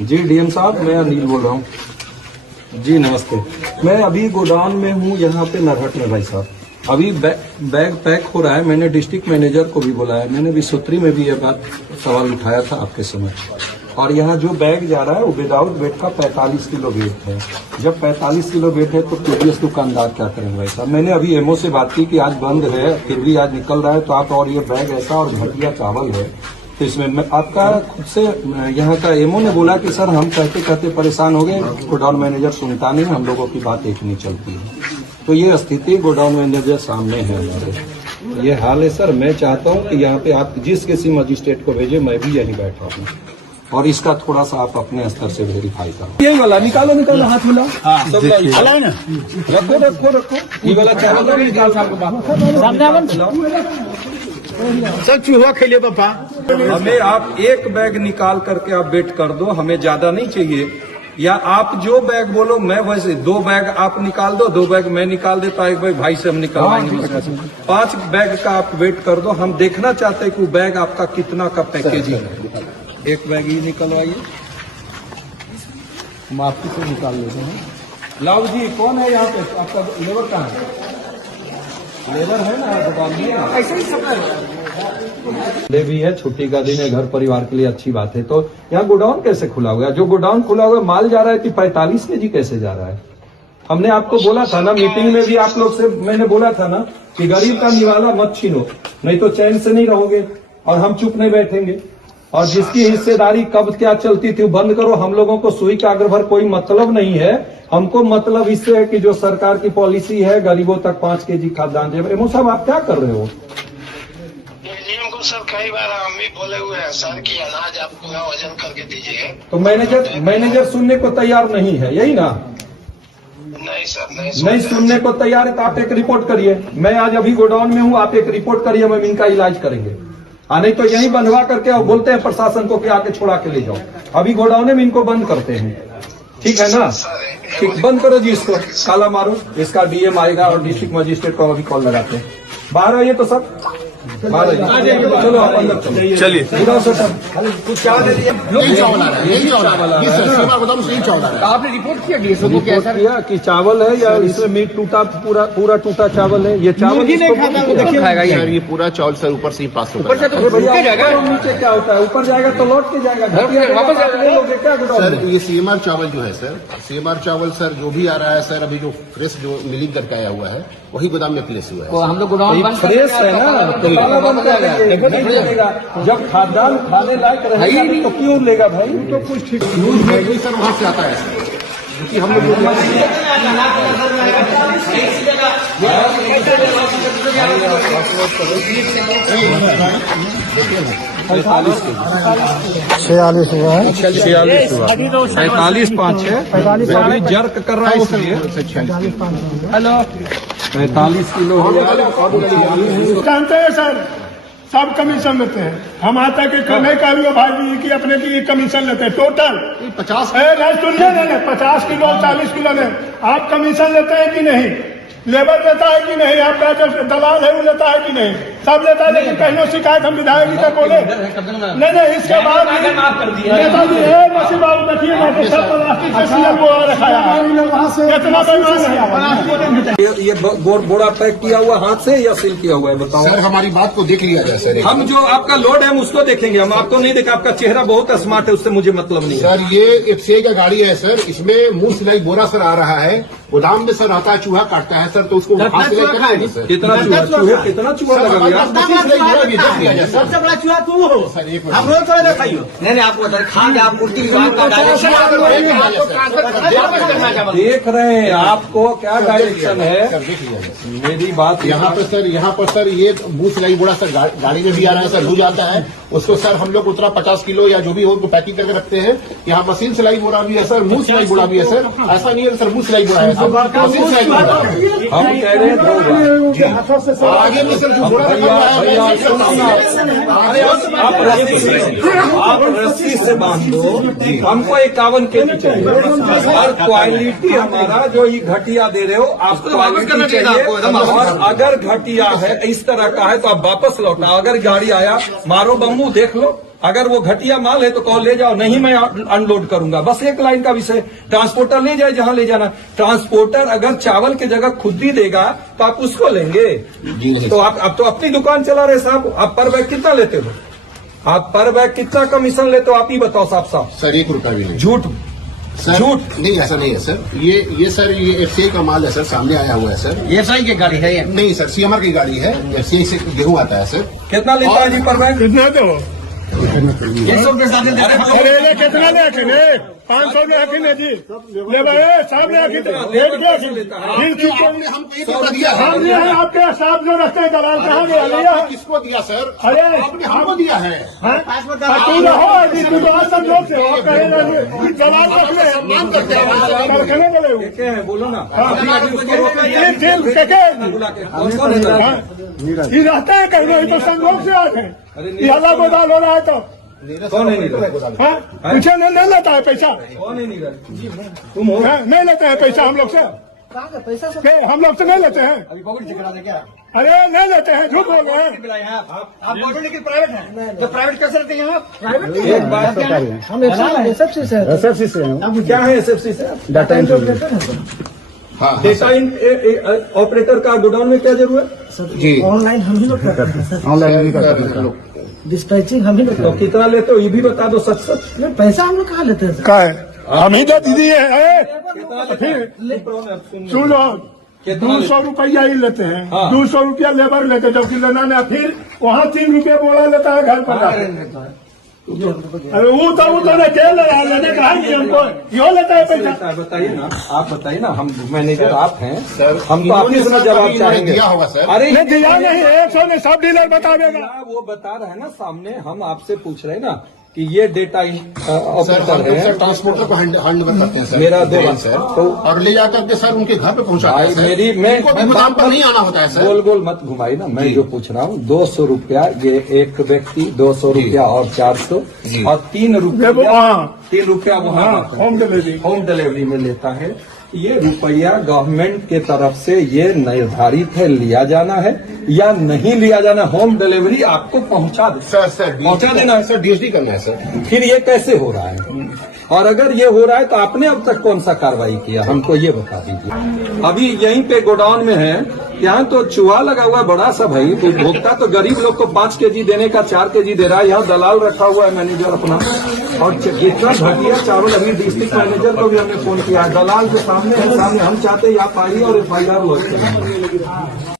जी DM साहब, मैं अनिल बोल रहा हूँ। जी नमस्ते। मैं अभी गोडाउन में हूँ यहाँ पे नरहट में भाई साहब। अभी बैग पैक हो रहा है। मैंने डिस्ट्रिक्ट मैनेजर को भी बुलाया, मैंने विश्वोत्तरी में भी ये बात सवाल उठाया था आपके समझ। और यहाँ जो बैग जा रहा है वो विदाउट वेट का 45 किलो वेट है। जब 45 किलो वेट है तो प्रीवियस दुकानदार क्या करेंगे भाई साहब? मैंने अभी एमओ से बात की कि आज बंद है, फिर भी आज निकल रहा है तो आप, और ये बैग ऐसा और घटिया चावल है तो इसमें मैं आपका खुद से यहाँ का एमओ ने बोला कि सर हम कहते कहते परेशान हो गए, गोडाउन मैनेजर सुनता नहीं, हम लोगों की बात एक नहीं चलती है। तो ये स्थिति गोडाउन मैनेजर सामने है हमारे, ये हाल है सर। मैं चाहता हूँ कि यहाँ पे आप जिस किसी मजिस्ट्रेट को भेजे, मैं भी यहीं बैठा हूँ, और इसका थोड़ा सा आप अपने स्तर से वेरीफाई करो। यही वाला निकालो निकालो, हाथ मिलाओ, सब रखो रखो रखो, ये वाला चावल सर चूहा खेलिए पापा। हमें आप एक बैग निकाल करके आप वेट कर दो, हमें ज्यादा नहीं चाहिए। या आप जो बैग बोलो मैं वैसे 2 बैग आप निकाल दो, 2 बैग मैं निकाल देता, एक बैग भाई से हम निकलवाएंगे। 5 बैग का आप वेट कर दो। हम देखना चाहते हैं कि बैग आपका कितना का पैकेजिंग है। एक बैग ही निकलवाइए, हम आपकी से निकाल लेते हैं। लाभ जी कौन है यहाँ पे? आपका लेबर कहाँ है? लेबर है ना दुकान में, ऐसे ही सब ले भी है, छुट्टी का दिन है, घर परिवार के लिए अच्छी बात है। तो यहाँ गोडाउन कैसे खुला हुआ है? जो गोडाउन खुला हुआ है माल जा रहा है कि 45 केजी कैसे जा रहा है? हमने आपको बोला था ना, मीटिंग में भी आप लोग से मैंने बोला था ना कि गरीब का निवाला मत छीनो, नहीं तो चैन से नहीं रहोगे और हम चुप नहीं बैठेंगे। और जिसकी हिस्सेदारी कब क्या चलती थी बंद करो। हम लोगों को सुई का अगर भर कोई मतलब नहीं है, हमको मतलब इससे है कि जो सरकार की पॉलिसी है गरीबों तक 5 केजी खाद्यान्न दे। एमओ साहब आप क्या कर रहे हो? को सर कई बार हम भी बोले हुए हैं सर कि अनाज आप पूरा वजन करके दीजिए। तो मैनेजर सुनने को तैयार नहीं है, यही ना? नहीं सर, नहीं सुनने को तैयार है तो आप एक रिपोर्ट करिए। मैं आज अभी गोडाउन में हूँ, आप एक रिपोर्ट करिए, हम इनका इलाज करेंगे। नहीं तो यही बंधवा करके और बोलते हैं प्रशासन को कि आके छोड़ा के ले जाओ। अभी गोडाउन में इनको बंद करते हैं, ठीक है ना? ठीक, बंद करो जी, इसको ताला मारो। इसका डीएम आएगा और डिस्ट्रिक्ट मजिस्ट्रेट को अभी कॉल लगाते हैं। बाहर आइए तो सब बाहर आइए, चलो आप अंदर चलिए। कुछ क्या दे दिए? यही चावल आ रहा है, यही चावल आ रहा है, यही चावल आ रहा है। आपने रिपोर्ट किया कि चावल है या इसमें मीट टूटा, पूरा टूटा चावल है? ये चावल खाएगा ये पूरा चावल सर ऊपर से ही पास होगा। नीचे क्या होता है? ऊपर जाएगा तो लौट के जाएगा, वापस क्या? सर ये सीएमआर चावल जो है सर, सीएमआर चावल सर जो भी आ रहा है सर, अभी जो फ्रेश जो मिलिंग करके आया हुआ है वही गोदाम में प्लेस हुआ है। तो हम लोग गोदाम फ्रेश है ना, तो ताला बंद कर देंगे, नहीं चलेगा। जब खाद्यान्न खाने लायक रहेगा तो क्यों लेगा भाई? तो कुछ ठीक सर वहाँ से आता है क्योंकि हम लोग 46 हुआ है, 46 हुआ, 45 5 है, 45 जर्क कर रहा है उसलिए। हेलो 45 किलो जानते हैं सर, सब कमीशन लेते हैं। हम आता के नहीं कहिए भाई कि अपने की कमीशन लेते हैं टोटल 50 नहीं 50 किलो 40 किलो नहीं। आप कमीशन लेते हैं कि नहीं? लेबर लेता है कि नहीं? आपका जो दलाल है वो लेता है कि नहीं? सब लेता है, लेकिन कहीं शिकायत हम विधायक जी तक बोले नहीं। इसके बाद नेताजी है नसीब बाबू देखिए इतना बेईमान है। ये बोरा पैक किया हुआ हाथ से या सील किया हुआ है बताओ? सर हमारी बात को देख लिया जाए सर। हम जो आपका लोड है हम उसको देखेंगे, हम आपको नहीं देखा। आपका चेहरा बहुत स्मार्ट है, उससे मुझे मतलब नहीं है सर। ये एफसीआई का गाड़ी है सर, इसमें मुंह सिलाई बोरा सर आ रहा है। गोदाम में सर आता है, चूहा काटता है सर, तो उसको कितना चूहा लगा? सबसे बड़ा चूहा तू हो सर। आप रोज थोड़ा दिखाइयो। नहीं आपको खाद आप पूर्ति विभाग का देख रहे हैं आपको क्या डायरेक्शन है। मेरी बात यहाँ पर सर ये मुंह सिलाई बोरा सर गाड़ी में भी आ रहा है सर, लूज आता है उसको सर हम लोग उतना 50 किलो या जो भी हो उनको पैकिंग करके रखते हैं। यहाँ मशीन सिलाई बोरा भी है सर, मुंह सिलाई बोरा भी है सर। ऐसा नहीं है सर मुंह सिलाई बोरा है सर, मशीन सिलाई बोरा। हम कह रहे हैं आगे में सर जो बोरा आप रस्सी से बांध दो। हमको 51 केजी चाहिए और क्वालिटी हमारा जो ये घटिया दे रहे हो आप क्वालिटी चाहिए। और अगर घटिया है इस तरह का है तो आप वापस लौटा। अगर गाड़ी आया मारो बम्बू देख लो, अगर वो घटिया माल है तो कहो ले जाओ, नहीं मैं अनलोड करूंगा। बस एक लाइन का विषय। ट्रांसपोर्टर ले जाए जहां ले जाना। ट्रांसपोर्टर अगर चावल की जगह खुद ही देगा तो आप उसको लेंगे। तो आप तो अपनी दुकान चला रहे साहब। आप पर बैग कितना लेते हो? आप पर बैग कितना कमीशन लेते हो? आप ही बताओ साहब साहब। सर 1 रुपया भी नहीं। झूठ सर झूठ। नहीं, ऐसा नहीं है सर। ये सर ये एफसीआई का माल है सर, सामने आया हुआ है सर। ये सही की गाड़ी है ये। नहीं सर, सीएमआर की गाड़ी है, एफसीआई से गेहूं आता है सर। कितना लेता है जी पर बैग? कितना दो? 100 रुपये ज्यादा देते हैं। अरे ये कितना ले आखिर 500 ले आखिर ने जी ले भाई साहब ले आखिर रेट क्या फिर चुके हमको 1 रुपया दिया है। हम ये है आपके साथ जो रखते हैं दलाल कहाँ गया लिया है? किसको दिया सर? अरे आपने हमको दिया है। तू रहो जी, तू तो आज संजोग से हो कहेगा जी दलाल रख ले सम्मान करते हैं। कहने बोले हो। क्या है बोलो ना। ये रहता है कहीं नहीं तो संजोग से आते हैं। ये अलग गोदाल हो रहा है तो कौन है नीरज? हाँ? पीछे नहीं लेता है पैसा। कौन है नीरज? तुम हो? हाँ, नहीं लेते हैं पैसा हम लोग से। हम लोग से नहीं लेते हैं। अभी पॉकेट से करा दे क्या? अरे नहीं लेते हैं, झूठ बोल रहे हैं। बुलाए हैं आप बोल लेकिन प्राइवेट है तो प्राइवेट कैसे रहते हैं आप? प्राइवेट एक बात हम एसएफसी से हैं। क्या है एसएफसी से? Data entry. हाँ डेटा ऑपरेटर का गोडाउन में क्या जरूरत? जी। ऑनलाइन हम ही लोग करते हैं सर। ऑनलाइन भी करते हैं। डिस्पैचिंग हम ही लोग तो करते कितना लेते हो ये भी बता दो सच सच। हैं। पैसा हम लोग कहाँ लेते हैं सर? का है हम ही तो दीदी है। सुनो कितना 200 रुपया ही लेते हैं। हाँ। 200 रुपया लेबर लेते हैं, जबकि लेना नहीं। फिर वहाँ 3 रुपया बोला लेता है घर पर। अरे वो तो ने क्या लगा लेने कहा कि हमको यो लेता है पैसा। बताइए ना, आप बताइए ना। हम मैनेजर आप हैं सर, हम तो आपके से जवाब चाहेंगे। दिया होगा सर। अरे नहीं दिया नहीं, 100 ने सब डीलर बता देगा। वो बता रहे हैं ना सामने। हम आपसे पूछ रहे हैं ना कि ये डेटा सर ऑपरेटर हम है। सर ट्रांसपोर्टर को हैंडओवर करते हैं सर। मेरा दो नहीं सर तो और ले जाकर के सर उनके घर पे पहुंचाते हैं सर। मेरी मैं गोदाम पर नहीं आना होता है सर। गोल गोल मत घुमाई ना। मैं जो पूछ रहा हूँ 200 रुपया ये एक व्यक्ति, 200 रुपया और 400 और 3 रुपया हाँ 3 रुपया वहाँ होम डिलीवरी। होम डिलीवरी में लेता है। ये रुपया गवर्नमेंट के तरफ से ये निर्धारित है लिया जाना है या नहीं लिया जाना। होम डिलीवरी आपको पहुंचा दे सर पहुंचा देना है। सर डीएसडी करना है सर। फिर ये कैसे हो रहा है? और अगर ये हो रहा है तो आपने अब तक कौन सा कार्रवाई किया हमको ये बता दीजिए। अभी यहीं पे गोडाउन में है, यहाँ तो चूहा लगा हुआ है बड़ा सा भाई। उपभोक्ता तो गरीब लोग को 5 केजी देने का 4 केजी दे रहा है। यहाँ दलाल रखा हुआ है मैनेजर अपना। और जितना घटिया चावल, अभी डिस्ट्रिक्ट मैनेजर को भी हमने फोन किया है। दलाल जो सामने है, सामने हम चाहते हैं आप आइए और FIR लॉन्च करें।